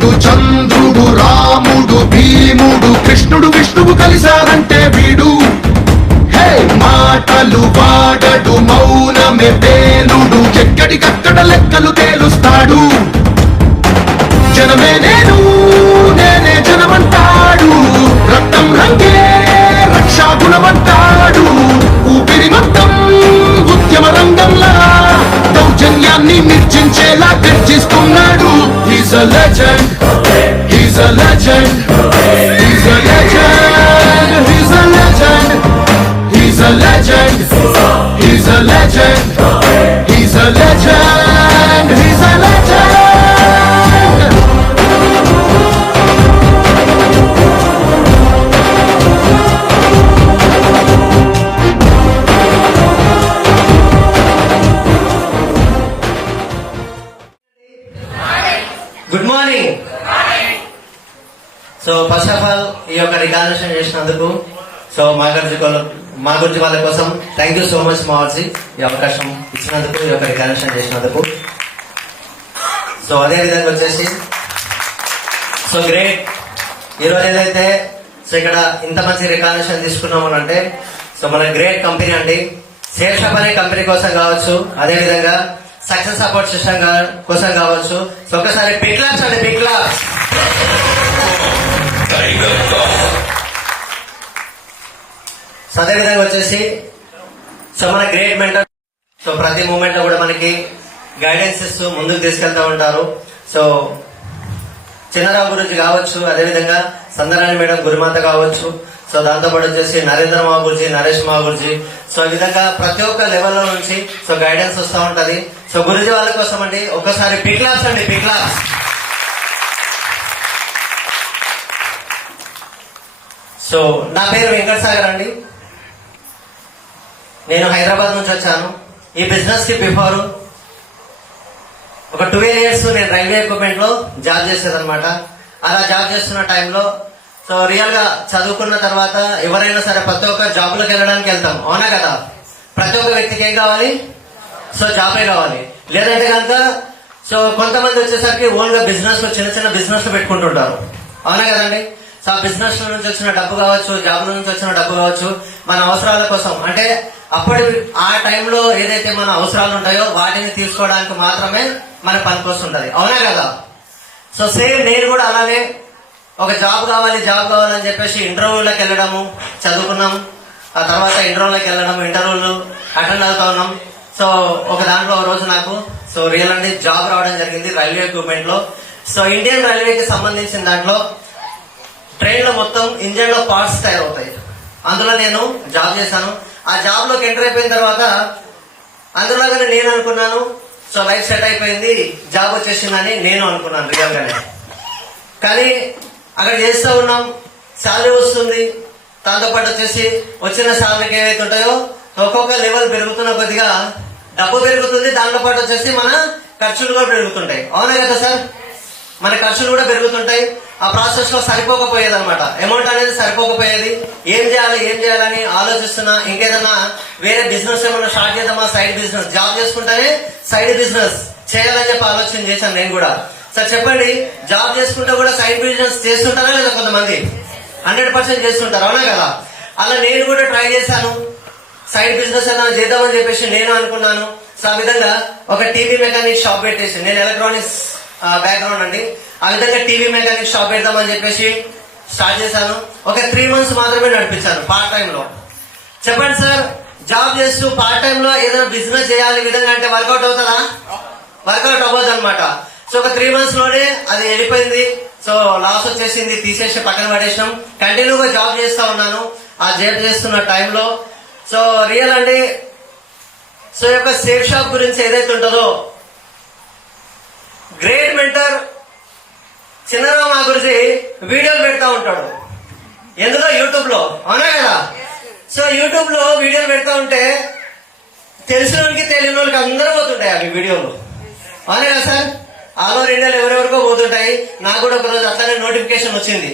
సూర్యుడు చంద్రుడు రాముడు భీముడు కృష్ణుడు విష్ణువు కలిశారంటే వీడు. హే మాటలు వాడడు మౌనమే పేలుడు, ఎక్కడికక్కడ లెక్కలు తేలుస్తాడు. జనమే నేను నేనే జనమంటాడు, రక్తం రంగే రక్షాగుణమంటాడు. ఊపిరి మొత్తం ఉద్యమ రంగంలా దౌర్జన్యాన్ని నిర్జించేలా గర్జిస్తున్నాడు. He's a legend, he's a legend, he's a legend, he's a legend, he's a legend, he's a legend, he's a legend, he's a legend. Good morning. So first of all ఈ యొక్క రికాగ్నిషన్ చేసినందుకు so మా గురించి వాళ్ళ కోసం thank you so much మావర్జీ, ఈ అవకాశం ఇచ్చినందుకు, ఈ యొక్క రికాగ్నిషన్ చేసినందుకు. సో అదే విధంగా వచ్చేసి సో గ్రేట్, ఈరోజు ఏదైతే సో ఇక్కడ ఇంత మంచి రికాగ్నిషన్ తీసుకున్నామని అంటే సో మన గ్రేట్ కంపెనీ అండి. సేల్స్ అప్ అనే కంపెనీ కోసం కావచ్చు, అదే విధంగా సక్సెస్ సపోర్ట్ సిస్టమ్ కోసం కావచ్చు. సో ఒకసారి బిగ్ క్లాప్స్ అండి, బిగ్ క్లాప్స్. సో అదే విధంగా వచ్చేసి సో మన గ్రేట్ మెంటర్ సో ప్రతి మూమెంట్ లో కూడా మనకి గైడెన్స్ ఇస్తూ ముందుకు తీసుకెళ్తూ ఉంటారు. సో చిన్నరావు గురించి కావచ్చు, అదేవిధంగా సందరాణి మేడం గురుమాత కావచ్చు, సో దాంతోపాటు వచ్చేసి నరేంద్ర మా గురించి, నరేష్ మా గురించి, సో ఈ విధంగా ప్రతి ఒక్క లెవెల్లో నుంచి సో గైడెన్స్ వస్తూ ఉంటది. సో గురుజీ వాళ్ళ కోసం అండి ఒకసారి బిగ్ క్లాప్స్ అండి, బిగ్ క్లాప్స్. సో నా పేరు వెంకట సాగర్ అండి, నేను హైదరాబాద్ నుంచి వచ్చాను. ఈ బిజినెస్ కి బిఫోర్ ఒక 12 years నేను రైల్వే ఎక్విప్మెంట్ లో జాబ్ చేసేదన్నమాట. అలా జాబ్ చేస్తున్న టైంలో సో రియల్ గా చదువుకున్న తర్వాత ఎవరైనా సరే ప్రతి ఒక్క జాబ్ లోకి వెళ్ళడానికి వెళ్తాం, అవునా కదా? ప్రతి ఒక్క వ్యక్తికి ఏం కావాలి? సో జాబే కావాలి. లేదంటే కనుక సో కొంతమంది వచ్చేసరికి ఓన్ గా బిజినెస్ చిన్న చిన్న బిజినెస్ పెట్టుకుంటుంటారు, అవునా కదండి? సో ఆ బిజినెస్ నుంచి వచ్చిన డబ్బు కావచ్చు, జాబ్ నుంచి వచ్చిన డబ్బు కావచ్చు, మన అవసరాల కోసం అంటే అప్పటి ఆ టైంలో ఏదైతే మన అవసరాలు ఉంటాయో వాటిని తీసుకోవడానికి మాత్రమే మన పనికొస్తుంటది, అవునా కదా? సో సేమ్ నేను కూడా అలానే ఒక జాబ్ కావాలని చెప్పేసి ఇంటర్వ్యూలకు వెళ్ళడము చదువుకున్నాం. ఆ తర్వాత ఇంటర్వ్యూలకు వెళ్ళడం, ఇంటర్వ్యూలు అటెండ్ అవుతా ఉన్నాం. సో ఒక దాంట్లో ఒక రోజు నాకు సో రియల్ అండి జాబ్ రావడం జరిగింది రైల్వే ఎక్విప్మెంట్ లో. సో ఇండియన్ రైల్వేకి సంబంధించిన దాంట్లో ట్రైన్ లో మొత్తం ఇంజన్ లో పార్ట్స్ తయారవుతాయి, అందులో నేను జాబ్ చేశాను. ఆ జాబ్ లోకి ఎంటర్ అయిపోయిన తర్వాత అందులోగానే నేను అనుకున్నాను సో లైఫ్ సెట్ అయిపోయింది, జాబ్ వచ్చేసిందని నేను అనుకున్నాను రియల్ గానే. కానీ అక్కడ చేస్తూ ఉన్నాం, శాలరీ వస్తుంది, దాంతోపాటు వచ్చేసి వచ్చిన శాలరీకి ఏవైతే ఉంటాయో ఒక్కొక్క లెవెల్ పెరుగుతున్న కొద్దిగా డబ్బు పెరుగుతుంది, దాంతో పాటు వచ్చేసి మన ఖర్చులు కూడా పెరుగుతుంటాయి, అవునా కదా సార్? మన ఖర్చులు కూడా పెరుగుతుంటాయి. ఆ ప్రాసెస్ లో సరిపోకపోయేది అనమాట, అమౌంట్ అనేది సరిపోకపోయేది. ఏం చేయాలని ఆలోచిస్తున్నా, ఇంకేదన్నా వేరే బిజినెస్ ఏమన్నా స్టార్ట్ చేద్దామా, సైడ్ బిజినెస్, జాబ్ చేసుకుంటానే సైడ్ బిజినెస్ చేయాలని చెప్పి ఆలోచన చేశాను నేను కూడా. సార్ చెప్పండి, జాబ్ చేసుకుంటే కూడా సైడ్ బిజినెస్ చేస్తుంటారా లేదా? కొంతమంది 100% చేస్తుంటారు, అవునా కదా? అలా నేను కూడా ట్రై చేశాను, సైడ్ బిజినెస్ ఏదైనా చేద్దామని చెప్పేసి నేను అనుకున్నాను. సో ఆ విధంగా ఒక టీవీ మెకానిక్ షాప్ పెట్టేసి, నేను ఎలక్ట్రానిక్స్ బ్యాక్గ్రౌండ్ అండి, ఆ విధంగా టీవీ మెకానిక్ షాప్ పెడదామని చెప్పేసి స్టార్ట్ చేశాను. ఒక 3 months మాత్రమే నడిపించాను పార్ట్ టైం లో. చెప్పండి సార్, జాబ్ చేస్తూ పార్ట్ టైం లో ఏదైనా బిజినెస్ చేయాలి విధంగా అంటే వర్కౌట్ అవుతుందా? వర్కౌట్ అవ్వదు అనమాట. సో ఒక 3 months లోనే అది వెళ్ళిపోయింది. సో లాస్ వచ్చేసింది, తీసేసి పక్కన పడేసినాం. కంటిన్యూగా జాబ్ చేస్తా ఉన్నాను. ఆ జాబ్ చేస్తున్న టైంలో సో రియల్ అండి సో ఈ యొక్క సేఫ్ షాప్ గురించి ఏదైతే ఉంటుందో గ్రేట్ మెంటర్ చిన్నరావు మా గురించి వీడియోలు పెడతా ఉంటాడు, ఎందులో? యూట్యూబ్ లో, అవునా కదా? సో యూట్యూబ్ లో వీడియోలు పెడతా ఉంటే తెలిసిన వాళ్ళకి తెలియని వాళ్ళకి అందరూ పోతుంటాయి అవి వీడియోలు, అవునా కదా సార్? ఆల్ ఓవర్ ఇండియాలో ఎవరెవరికో పోతుంటాయి. నాకు కూడా ఒక రోజు అట్లానే నోటిఫికేషన్ వచ్చింది.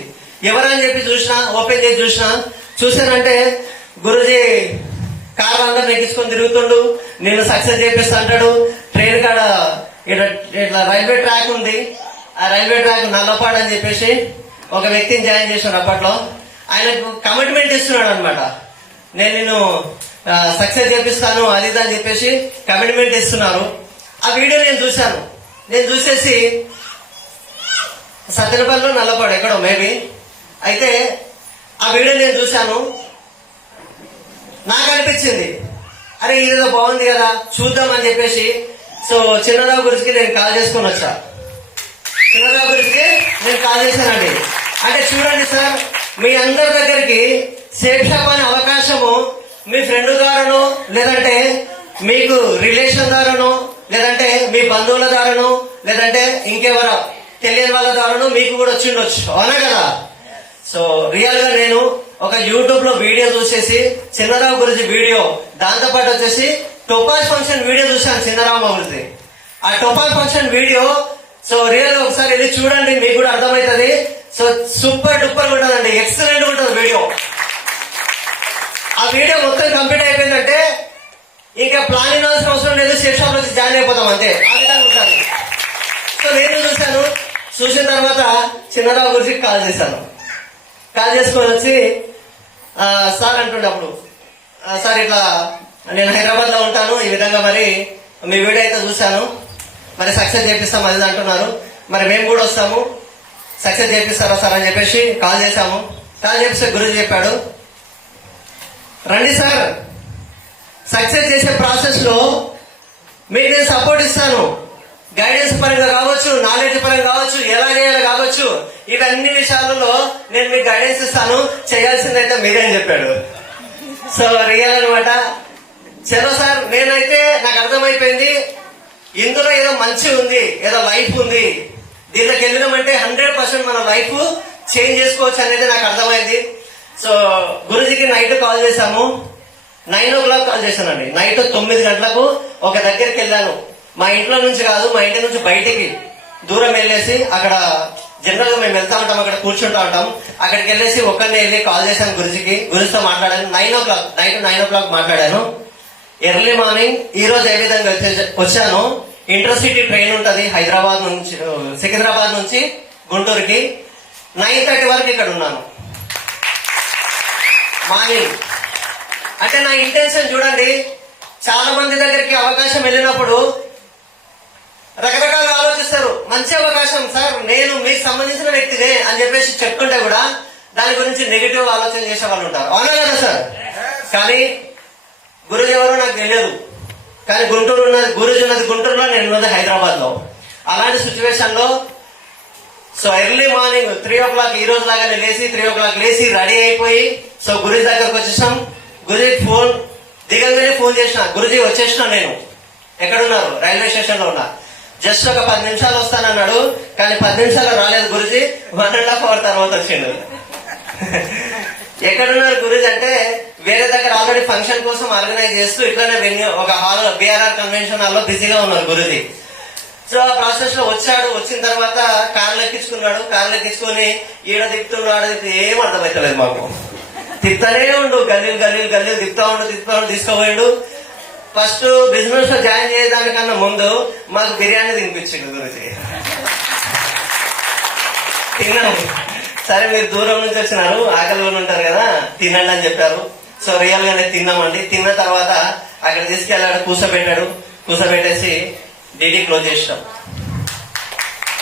ఎవరని చెప్పి చూసినా, ఓపెన్ చేసి చూసానంటే గురుజీ కార్ అందరు నెక్కించుకొని తిరుగుతుండు, నేను సక్సెస్ చేపిస్తా అంటాడు. ట్రైన్ కాడ ఇట్లా రైల్వే ట్రాక్ ఉంది, ఆ రైల్వే ట్రాక్ నల్లపాడు అని చెప్పేసి ఒక వ్యక్తిని జాయిన్ చేశాడు. అప్పట్లో ఆయనకు కమిట్మెంట్ ఇస్తున్నాడు అనమాట. నేను సక్సెస్ చేపిస్తాను అది ఇది అని చెప్పేసి కమిట్మెంట్ ఇస్తున్నారు. ఆ వీడియో నేను చూశాను. నేను చూసేసి సత్తెనపల్లిలో నల్లపాడు ఎక్కడో మేబీ అయితే ఆ వీడియో నేను చూశాను. నాకు అనిపించింది అరే ఇదేదో బాగుంది కదా చూద్దాం అని చెప్పేసి సో చిన్నరావు గురించి నేను కాల్ చేసుకొని వచ్చా. చిన్నరావు గురించి నేను కాల్ చేశానండి. అంటే చూడండి సార్, మీ అందరి దగ్గరికి సేఫ్ షాప్ అనే అవకాశము మీ ఫ్రెండ్ ద్వారానో లేదంటే మీకు రిలేషన్ ద్వారానో లేదంటే మీ బంధువుల ద్వారానో లేదంటే ఇంకెవరో తెలియని వాళ్ళ ద్వారానో మీకు కూడా వచ్చిండొచ్చు, అవునా కదా? సో రియల్ గా నేను ఒక యూట్యూబ్ లో వీడియో చూసేసి చిన్నరావు గురించి వీడియో, దాంతో పాటు వచ్చేసి టొపాజ్ ఫంక్షన్ వీడియో చూశాను చిన్నరావు గురించి. ఆ topaz function video so real గా ఒకసారి వెళ్ళి చూడండి, మీకు కూడా అర్థమవుతుంది. సో సూపర్ డూపర్ ఉంటుందండి, ఎక్సలెంట్ ఉంటుంది వీడియో. ఆ వీడియో మొత్తం కంప్లీట్ అయిపోయిందంటే ఇంకా ప్లాన్ ఇవ్వాల్సిన అవసరం లేదు, సేఫ్ షాప్ వచ్చి జాయిన్ అయిపోతాం అంతే, ఆ విధంగా ఉంటుంది. సో నేను చూశాను. చూసిన తర్వాత చిన్నరావు గురించి కాల్ చేశాను. కాల్ చేసుకొని వచ్చి సార్ అంటుండే అప్పుడు, సార్ ఇట్లా నేను హైదరాబాద్ లో ఉంటాను, ఈ విధంగా మరి మీ వీడియో అయితే చూశాను, మరి సక్సెస్ చేపిస్తాం అది అంటున్నారు, మరి మేము కూడా వస్తాము, సక్సెస్ చేపిస్తారా సార్ అని చెప్పేసి కాల్ చేశాము. కాల్ చేపిస్తే గురుజీ చెప్పాడు, రండి సార్, సక్సెస్ చేసే ప్రాసెస్ లో మీకు నేను సపోర్ట్ ఇస్తాను, గైడెన్స్ పరంగా కావచ్చు, నాలెడ్జ్ పరంగా కావచ్చు, ఎలా చేయాలో కావచ్చు, ఇవన్నీ విషయాలలో నేను మీకు గైడెన్స్ ఇస్తాను, చేయాల్సిందైతే మీరే అని చెప్పాడు. సో రియల్ అనమాట. చలో సార్, నేనైతే నాకు అర్థమైపోయింది ఇందులో ఏదో మంచి ఉంది, ఏదో లైఫ్ ఉంది, దీంట్లోకి వెళ్ళినామంటే 100% మన లైఫ్ చేంజ్ చేసుకోవచ్చు అనేది నాకు అర్థమైంది. సో గురుజీకి నైట్ కాల్ చేశాము, 9 o'clock కాల్ చేశానండి. నైట్ 9 గంటలకు ఒక దగ్గరికి వెళ్ళాను. మా ఇంట్లో నుంచి కాదు, మా ఇంటి నుంచి బయటికి దూరం వెళ్ళేసి అక్కడ జనరల్ గా మేము వెళ్తా ఉంటాం, అక్కడ కూర్చుంటా ఉంటాం. అక్కడికి వెళ్ళేసి ఒక్కరిని వెళ్ళి కాల్ చేశాను గురుజీకి. గురుజీతో మాట్లాడాను. 9 o'clock నైట్ 9 o'clock మాట్లాడాను. ఎర్లీ మార్నింగ్ ఈ రోజు ఏ విధంగా వచ్చాను, ఇంటర్సిటీ ట్రైన్ ఉంటది హైదరాబాద్ నుంచి, సికింద్రాబాద్ నుంచి గుంటూరుకి. 9:30 వరకు ఇక్కడ ఉన్నాను మార్నింగ్. అంటే నా ఇంటెన్షన్ చూడండి, చాలా మంది దగ్గరికి అవకాశం వెళ్ళినప్పుడు రకరకాలుగా ఆలోచిస్తారు. మంచి అవకాశం సార్, నేను మీకు సంబంధించిన వ్యక్తినే అని చెప్పేసి చెప్తుంటే కూడా దాని గురించి నెగిటివ్ ఆలోచన చేసే వాళ్ళు ఉంటారు, అవునా కదా సార్? కానీ గురుజీ ఎవరో నాకు తెలియదు, కానీ గుంటూరు ఉన్నది, గురుజీ ఉన్నది గుంటూరులో, నేను ఉన్నది హైదరాబాద్ లో. అలాంటి సిచ్యువేషన్ లో సో ఎర్లీ మార్నింగ్ 3 o'clock ఈ రోజు లాగానే లేచి 3 o'clock లేచి రెడీ అయిపోయి సో గురుజీ దగ్గరకు వచ్చేసాం. గురుజీకి ఫోన్ దిగంగానే ఫోన్ చేసిన, గురుజీ వచ్చేసిన, నేను ఎక్కడున్నారు, రైల్వే స్టేషన్ లో ఉన్నా, జస్ట్ ఒక 10 నిమిషాలు వస్తానన్నాడు. కానీ 10 నిమిషాలు రాలేదు గురుజీ, 1.5 hour తర్వాత వచ్చిండు. ఎక్కడున్నారు గురుజీ అంటే వేరే దగ్గర ఆల్రెడీ ఫంక్షన్ కోసం ఆర్గనైజ్ చేస్తూ ఇట్లానే వెన్యూ ఒక హాల్, బిఆర్ఆర్ కన్వెన్షన్ హాల్ లో బిజీగా ఉన్నారు గురుజీ. సో ఆ ప్రాసెస్ లో వచ్చాడు. వచ్చిన తర్వాత కార్లు ఎక్కించుకున్నాడు. కార్లు ఎక్కించుకొని ఈడ తిప్పుతున్నాడు, ఆడ తిప్పి ఏం అర్థమవుతలేదు మాకు. తిప్పుతానే ఉండు, గల్లీలు గల్లీలు గల్లీలు తిప్పుతా ఉండు తీసుకోపోయాడు. ఫస్ట్ బిజినెస్ లో జాయిన్ చేయడానికన్నా ముందు మాకు బిర్యానీ తినిపించిండు గురించి. తిన్నాము. సరే మీరు దూరం నుంచి వచ్చినారు, ఆకలి కూడా ఉంటారు కదా, తినండి అని చెప్పారు. సో రియల్ గానే తిన్నామండి. తిన్న తర్వాత అక్కడ తీసుకెళ్ళాడు, కూర్చోబెట్టాడు. కూర్చోబెట్టేసి డీడీ క్లోజ్ చేసినాం.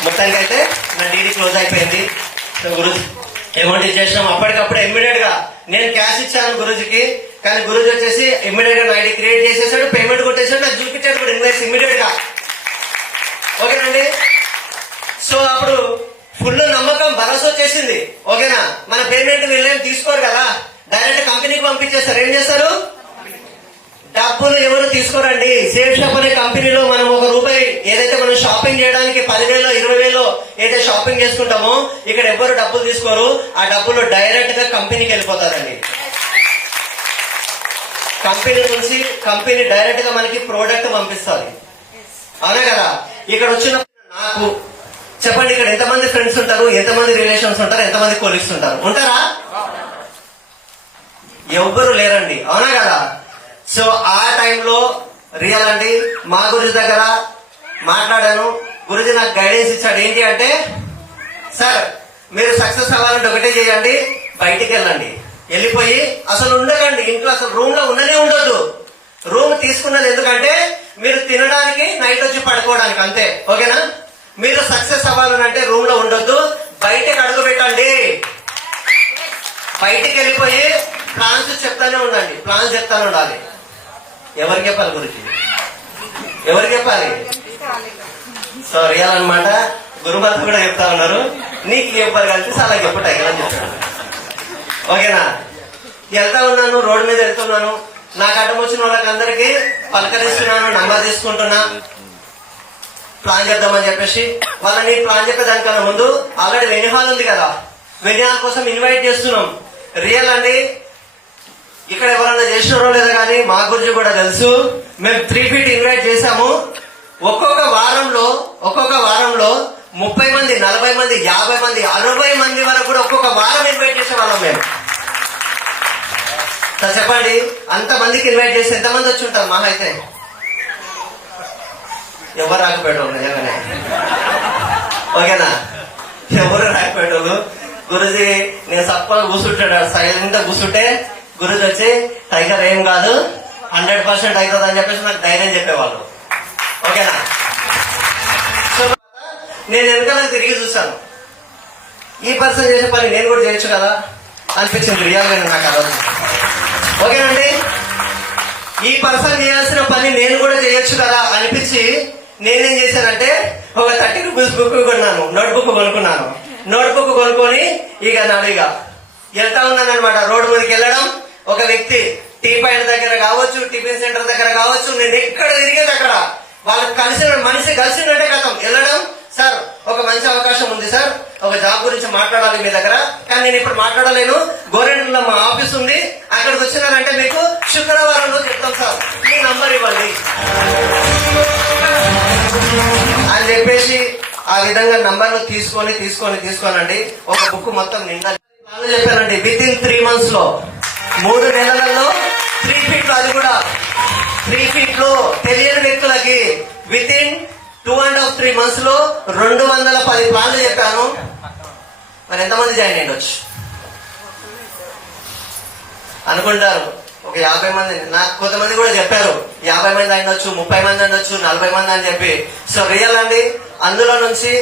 మొత్తానికి అయితే నా డీడీ క్లోజ్ అయిపోయింది. సో గురుజీ అమౌంట్ ఇచ్చేసినాం అప్పటికప్పుడు. ఇమ్మీడియట్ గా నేను క్యాష్ ఇచ్చాను గురుజీకి, కానీ గురుజీ వచ్చేసి ఇమ్మీడియట్ గా ఐడి క్రియేట్ చేసేసాడు, పేమెంట్ కొట్టేసాడు, నాకు చూపించాడు కూడా ఇన్వాయిస్ ఇమ్మీడియట్ గా. ఓకేనండి. సో అప్పుడు ఫుల్ నమ్మకం, భరోసా వచ్చేసింది. ఓకేనా, మన పేమెంట్ వీళ్ళేం తీసుకోరు కదా, డైరెక్ట్ కంపెనీకి పంపించేస్తారు. ఏం చేస్తారు, డబ్బులు ఎవరు తీసుకోరండి. సేఫ్ షాప్ అనే కంపెనీలో మనం ₹1 ఏదైతే మనం షాపింగ్ చేయడానికి 10,000 20,000 ఏదైతే షాపింగ్ చేసుకుంటామో ఇక్కడ ఎవరు డబ్బులు తీసుకోరు. ఆ డబ్బులు డైరెక్ట్ గా కంపెనీకి వెళ్ళిపోతారండి. కంపెనీ నుంచి కంపెనీ డైరెక్ట్ గా మనకి ప్రోడక్ట్ పంపిస్తుంది, అవునా కదా? ఇక్కడ వచ్చిన నాకు చెప్పండి, ఇక్కడ ఎంతమంది ఫ్రెండ్స్ ఉంటారు, ఎంతమంది రిలేషన్స్ ఉంటారు, ఎంతమంది కొలీగ్స్ ఉంటారు? ఉంటారా? ఎవ్వరు లేరండి, అవునా కదా? సో ఆ టైంలో రియల్ అండి మా గురించి దగ్గర మాట్లాడాను. గురుజీ నాకు గైడెన్స్ ఇచ్చాడు. ఏంటి అంటే, సార్ మీరు సక్సెస్ అవ్వాలంటే ఒకటే చేయండి, బయటికి వెళ్ళండి, వెళ్ళిపోయి అసలు ఉండకండి ఇంట్లో, అసలు రూమ్ లో ఉండనే ఉండొద్దు. రూమ్ తీసుకున్నది ఎందుకంటే మీరు తినడానికి, నైట్ వచ్చి పడుకోవడానికి, అంతే. ఓకేనా? మీరు సక్సెస్ అవ్వాలంటే రూమ్ లో ఉండొద్దు, బయటకు అడుగు పెట్టండి. బయటికి వెళ్ళిపోయి ప్లాన్స్ చెప్తానే ఉండండి, ప్లాన్స్ చెప్తానే ఉండాలి. ఎవరికి చెప్పాలి గురించి? ఎవరికి చెప్పాలి? సో రియల్ అనమాట. గురుమాత కూడా చెప్తా ఉన్నారు, నీకు చెప్పారు కలిసి అలా చెప్పు టైగర్ అని చెప్తాను. ఓకేనా? వెళ్తా ఉన్నాను, రోడ్డు మీద వెళ్తున్నాను, నాకు అడ్డం వచ్చిన వాళ్ళకి అందరికి పలకరిస్తున్నాను, నంబర్ తీసుకుంటున్నా, ప్లాన్ చేద్దామని చెప్పేసి. వాళ్ళని ప్లాన్ చెప్పే దానికన్నా ముందు ఆల్రెడీ వెన్యూ హాల్ ఉంది కదా, వెన్యూ హాల్ కోసం ఇన్వైట్ చేస్తున్నాం. రియల్ అండి, ఇక్కడ ఎవరన్నా చేసినారో లేదో కానీ మా గురించి కూడా తెలుసు. మేము 3 feet ఇన్వైట్ చేశాము. ఒక్కొక్క వారంలో 30 మంది, 40 మంది, 50 మంది, 60 మంది వరకు కూడా ఒక్కొక్క వారం ఇన్వైట్ చేసే వాళ్ళం మేము. సార్ చెప్పండి, అంతమందికి ఇన్వైట్ చేసి ఎంతమంది వచ్చి ఉంటారు? మహా అయితే ఎవరు రాకపోయేటోళ్ళు నిజంగానే. ఓకేనా? ఎవరు రాకపోయేటోళ్ళు. గురుజీ నేను సప్పగా కూర్చుంటాడు, సైలెంట్ గా కూర్చుంటే గురుజీ వచ్చి టైగర్ ఏం కాదు 100% అవుతుంది అని చెప్పేసి నాకు ధైర్యం చెప్పేవాళ్ళు. ఓకేనా? సో నేను వెనకాల తిరిగి చూశాను, ఈ పర్సన్ చేసే పని నేను కూడా చేయొచ్చు కదా అనిపించింది రియల్ గా నాకు ఆ రోజు. ఓకేనండి, ఈ పర్సన్ చేయాల్సిన పని నేను కూడా చేయొచ్చు కదా అనిపించి నేనేం చేశానంటే ఒక 30 rupees బుక్ కొన్నాను, నోట్బుక్ కొనుక్కున్నాను. నోట్బుక్ కొనుక్కొని ఇక నాడిగా వెళ్తా ఉన్నాను అనమాట. రోడ్డు మీదకి వెళ్ళడం, ఒక వ్యక్తి టీ పాయింట్ దగ్గర కావచ్చు, టిఫిన్ సెంటర్ దగ్గర కావచ్చు, నేను ఎక్కడ తిరిగేది అక్కడ వాళ్ళకి కలిసిన మనిషి కలిసినట్టే కథం వెళ్ళడం. సార్ ఒక మంచి అవకాశం ఉంది సార్, ఒక జాబ్ గురించి మాట్లాడాలి మీ దగ్గర, కానీ నేను ఇప్పుడు మాట్లాడలేను, గోరెంట్లో మా ఆఫీస్ ఉంది, అక్కడికి వచ్చినారంటే మీకు శుక్రవారం రోజు చెప్తాం సార్, మీ నంబర్ ఇవ్వండి అని చెప్పేసి ఆ విధంగా నంబర్లు తీసుకోనండి ఒక బుక్ మొత్తం నిండా చెప్పానండి. విత్ ఇన్ 3 months లో, 3 నెలలలో 3 feet, అది కూడా 3 feet లో తెలియని వ్యక్తులకి విత్ ఇన్ 2.5-3 months లో 210 ప్లాన్లు చెప్పాను. మరి ఎంతమంది జాయిన్ అయ్యొచ్చు అనుకుంటారు? ఒక 50 మంది. నాకు కొంతమంది కూడా చెప్పారు 50 మంది అయ్యొచ్చు, 30 మంది అయ్యొచ్చు, 40 మంది అని చెప్పి. సో రియల్ అండి, అందులో నుంచి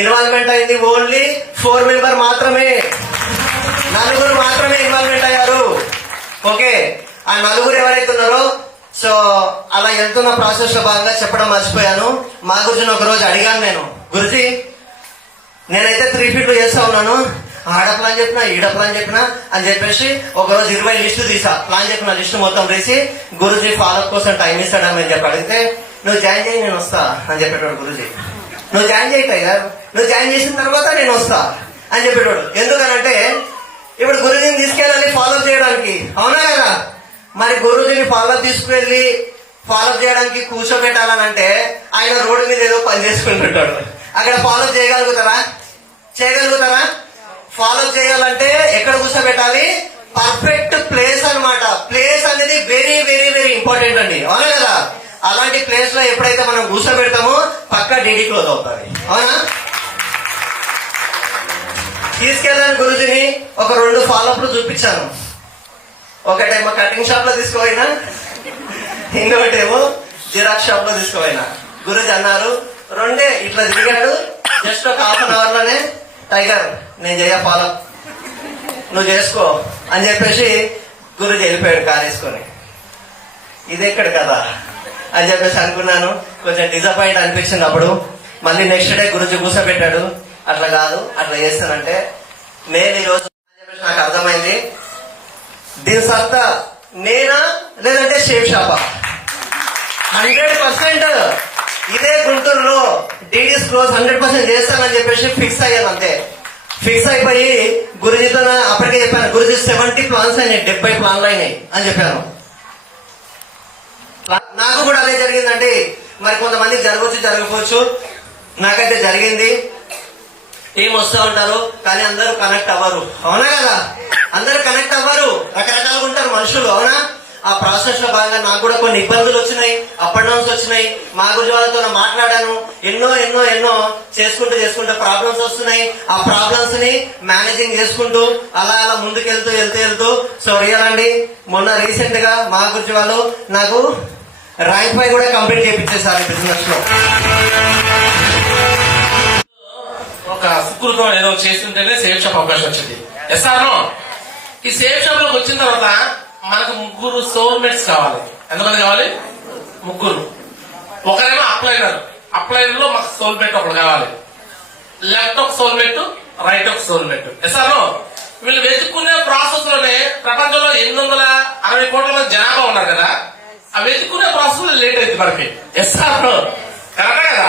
ఇన్వాల్వ్మెంట్ అయింది ఓన్లీ 4 members మాత్రమే, 4 మాత్రమే ఇన్వాల్వ్మెంట్ అయ్యారు. ఓకే, ఆ 4 ఎవరైతే ఉన్నారో, సో అలా వెళ్తున్న ప్రాసెస్ లో భాగంగా చెప్పడం మర్చిపోయాను. మా గురించి ఒక రోజు అడిగాను నేను, గురుజీ నేనైతే 3 feet చేస్తా ఉన్నాను, ఆడ ప్లాన్ చెప్పినా, ఈడ ప్లాన్ చెప్పినా అని చెప్పేసి ఒక రోజు 20 లిస్టు తీసా. ప్లాన్ చెప్పిన లిస్టు మొత్తం తీసి గురుజీ ఫాలోఅప్ కోసం టైం ఇస్తాడని చెప్పి అడిగితే, నువ్వు జాయిన్ చేయి నేను వస్తా అని చెప్పేటోడు గురుజీ. నువ్వు జాయిన్ చేయి టైగర్, నువ్వు జాయిన్ చేసిన తర్వాత నేను వస్తా అని చెప్పేటోడు. ఎందుకనంటే ఇప్పుడు గురుజీని తీసుకెళ్ళాలి ఫాలో చేయడానికి, అవునా కదా? మరి గురుజీని ఫాలో తీసుకువెళ్ళి ఫాలో చేయడానికి కూర్చోబెట్టాలనంటే ఆయన రోడ్డు మీద ఏదో పని చేసుకుంటుంటాడు. అక్కడ ఫాలో చేయగలుగుతారా? ఫాలో చేయాలంటే ఎక్కడ కూర్చోబెట్టాలి? పర్ఫెక్ట్ ప్లేస్ అన్నమాట. ప్లేస్ అనేది వెరీ వెరీ వెరీ ఇంపార్టెంట్ అండి, అవునా కదా? అలాంటి ప్లేస్ లో ఎప్పుడైతే మనం కూర్చోబెడతామో పక్కా డీడీ క్లోజ్ అవుతుంది, అవునా? తీసుకెళ్ళాను గురుజీని, ఒక 2 ఫాలోఅప్లు చూపించాను. ఒకటేమో కటింగ్ షాప్ లో తీసుకుపోయినా, ఇంకొకటేమో జిరాక్స్ షాప్ లో తీసుకుపోయినా. గురుజీ అన్నారు 2 ఇట్లా తిరిగాడు, జస్ట్ ఒక 1/2 hour లోనే టైగర్ నేను చేయ ఫాలో, నువ్వు చేసుకో అని చెప్పేసి గురుజీ వెళ్ళిపోయాడు కార్ వేసుకొని. ఇది ఎక్కడ కదా అని చెప్పేసి అనుకున్నాను, కొంచెం డిసప్పాయింట్ అనిపించింది. అప్పుడు మళ్ళీ నెక్స్ట్ డే గురుజీ కూర్చోబెట్టాడు, అట్లా కాదు అట్లా చేస్తానంటే నేను ఈరోజు అని చెప్పేసి నాకు అర్థమైంది, దీని సత్తా నేనా లేదంటే షేప్ షాపా? 100% ఇదే గుంటూరులో డీడీస్ క్లోజ్ 100% చేస్తానని చెప్పేసి ఫిక్స్ అయ్యాను. అంతే, ఫిక్స్ అయిపోయి గురుజీతో అప్పటికే చెప్పాను, గురుజీ 70 ప్లాన్స్ అయినాయి, 70 ప్లాన్లు అయినాయి అని చెప్పాను. నాకు కూడా అదే జరిగిందండి. మరి కొంతమంది జరగవచ్చు జరగకపోవచ్చు, నాకైతే జరిగింది. టీం వస్తూ ఉంటారు కానీ అందరూ కనెక్ట్ అవ్వరు, అవునా కదా? అందరూ కనెక్ట్ అవ్వరు, రకరకాలుగా ఉంటారు మనుషులు, అవునా? ఆ ప్రాసెస్ లో భాగంగా నాకు కూడా కొన్ని ఇబ్బందులు వచ్చినాయి, అప్ అండ్ డౌన్స్ వచ్చినాయి. మా గురించి వాళ్ళతో మాట్లాడాను, ఎన్నో ఎన్నో ఎన్నో చేసుకుంటూ ప్రాబ్లమ్స్ వస్తున్నాయి. ఆ ప్రాబ్లమ్స్ ని మేనేజింగ్ చేసుకుంటూ అలా అలా ముందుకెళ్తూ సో రియల్ అండి, మొన్న రీసెంట్ గా మా గురించి వాళ్ళు నాకు ర్యాంక్ 5 కూడా కంప్లీట్ చేయించేసారు బిజినెస్ లో. ఒక సుకృతం ఏదో చేస్తుంటేనే సేఫ్ షాప్ అవకాశం వచ్చింది. ఎస్ఆర్నో ఈ సేఫ్ షాప్ లోకి వచ్చిన తర్వాత మనకు 3 సోల్మేట్స్ కావాలి. ఎంతమంది కావాలి? 3. ఒకరేమో అప్లైనర్ లో మాకు సోల్మేట్ ఒకడు కావాలి. లెఫ్ట్ ఒక సోల్మేట్, రైట్ ఒక సోల్మేట్. ఎస్ఆర్నో వీళ్ళు వెతుక్కునే ప్రాసెస్ లోనే ప్రపంచంలో 860 కోట్ల మంది జనాభా ఉన్నారు కదా, ఆ వెతుక్కునే ప్రాసెస్ లో లేట్ అయింది మనకి. ఎస్ఆర్నో కరెక్టే కదా?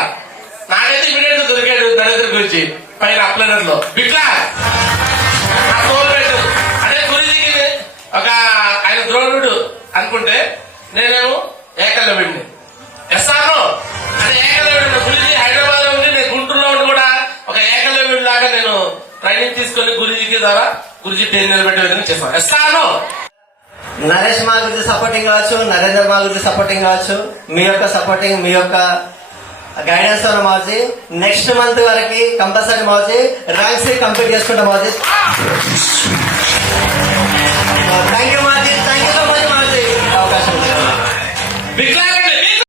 నాకైతే ఇమీడియట్ గా దొరికాడు దళితుల గురించి పైన అప్లైనర్ లో బిట్లా అదే గురుజీకి ఒక ఆయన ద్రోణుడు అనుకుంటే నేనేమో ఏకలవ్యుడిని. ఎస్ఆర్ఓ అదే ఏకలవ్యుడు గురుజీ హైదరాబాద్ లో ఉండి నేను గుంటూరులో ఉండి కూడా ఒక ఏకలవ్యుడి లాగా నేను ట్రైనింగ్ తీసుకొని గురుజీకి ద్వారా గురుజీ ట్రైన్ నిలబెట్టే విధంగా చేస్తాను. ఎస్ఆర్ఓ నరేష్ మా గురించి సపోర్టింగ్ కావచ్చు, నరేంద్ర మా గురించి సపోర్టింగ్ కావచ్చు, మీ యొక్క సపోర్టింగ్, మీ యొక్క గైడెన్స్ తో మాజీ నెక్స్ట్ మంత్ వరకు కంపల్సరీ మాజీ ర్యాంక్స్ కంప్లీట్ చేసుకుంటాం మాజీ.